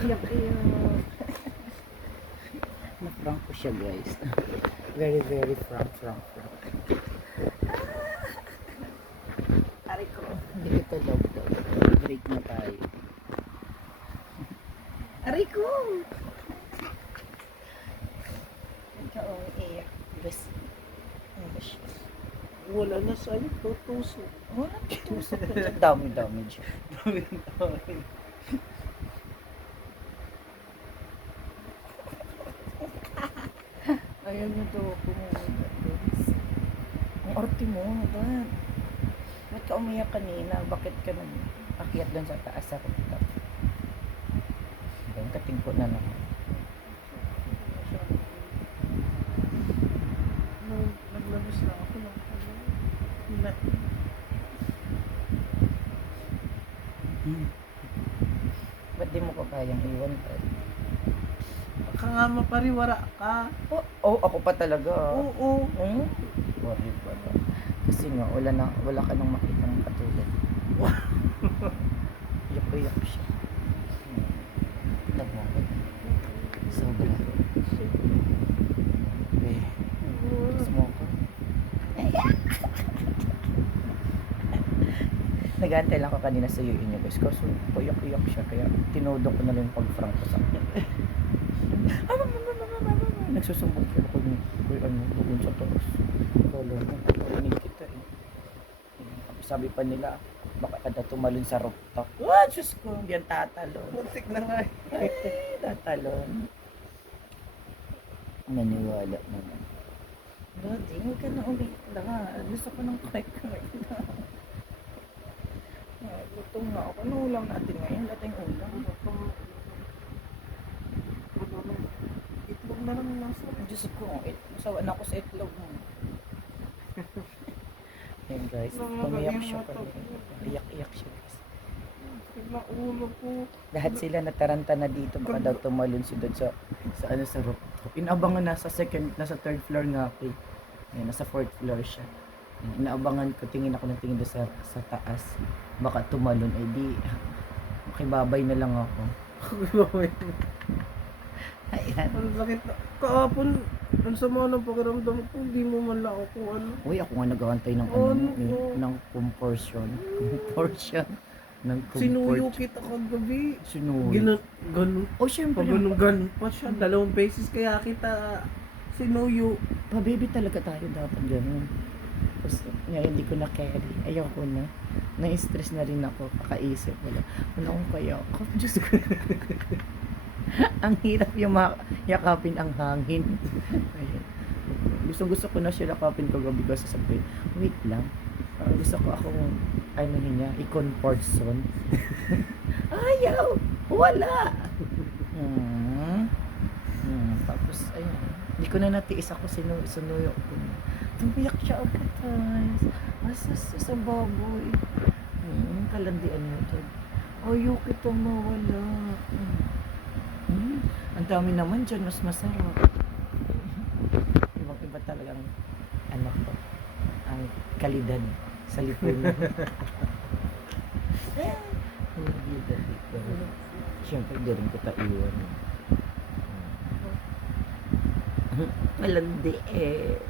Iyak-iyak. Na-prank ko siya, guys. Very, very frank. Aray ko. Hindi kita love. Break na tayo. Aray ko. Ikaw ang iyak. Guys, ano ba siya? Wala na sa'yo. Tutusok. Wala, tusok ko dyan. Dami siya. Ayaw niyo to pumumunod, guys. Ang arte mo, dad. Ba't ka umiyak kanina? Bakit ka nang akyat doon sa taas sa rooftop? Doon, katingko na naman. Naglabas na ako ng Ba't di mo ko kayang iwan, dad? Baka nga mapariwara ka. Oh, ako pa talaga. Oo. Worry pa ba? Kasi nga, wala ka nang makitang katulad. Iyak siya. Love mo ko. Sobra. Kiss mo ko. Nag-aantay lang ako kanina sa iyo inyo, guys. Kaso, iyak siya. Kaya, tinudok ko na lang yung pag-frank ko sa akin. Nagsusumbong siya ako doon sa taas. Kala mo, parinig kita eh. Sabi pa nila, baka kada tumalon sa rooftop. Ah, Diyos ko, hindi yan tatalon. Muntik na nga. Ay, tatalon. Maniwala naman. Daddy, huwag ka na ulit lahat. Gusto ko ng kwek-kwek na. Gutom na ako. Ano ulam natin ngayon? Dating ulam. Itlog na lang nasa. Diyos ko, masawa na ako sa itlog mo. Yan guys, umiyak siya kanina. Iyak siya guys. Bigla ulo ko. Lahat sila nataranta na dito. Baka daw tumalon si doon sa rooftop. Inaabangan nasa third floor nga ako eh. Yan, nasa fourth floor siya. Inaabangan ko, tingin ako ng tingin doon sa taas. Baka tumalon, eh di, makibabay na lang ako. Ayan. Ang sakit na. Kahapon, ang sama ng pakiramdam ko, hindi mo man lang ako ano. Uy, ako nga nag-aantay ng ng comportion. Sinuyo kita kagabi. Sinuyo. Ganun. Oh, syempre. Ganun pa siya. 2 beses kaya kita sinuyo. Pa-baby talaga tayo dapat ganun. Tapos, ngayon hindi ko na carry. Ayoko na. Na-stress na rin ako. Kakaisip. Wala akong kayakap. Diyos ko. Ang hirap yung yakapin ang hangin. Ayun. Gusto ko na siya yakapin kagabi kasi sabi, wait lang. Gusto ko akong, niya, i-comfort zone. Ayaw! Wala! Tapos, ayun. Hindi ko na natiis ako sinuyo ko. Tumiyak siya agad, guys. Asas sa baboy. Kalandian mo ito. Ayaw kitang mawala. Ang dami naman dyan, mas masarap. Ibang iba talagang ko, ang kalidad sa lipunan. Siyempre, di rin kita iwan. Malandi eh.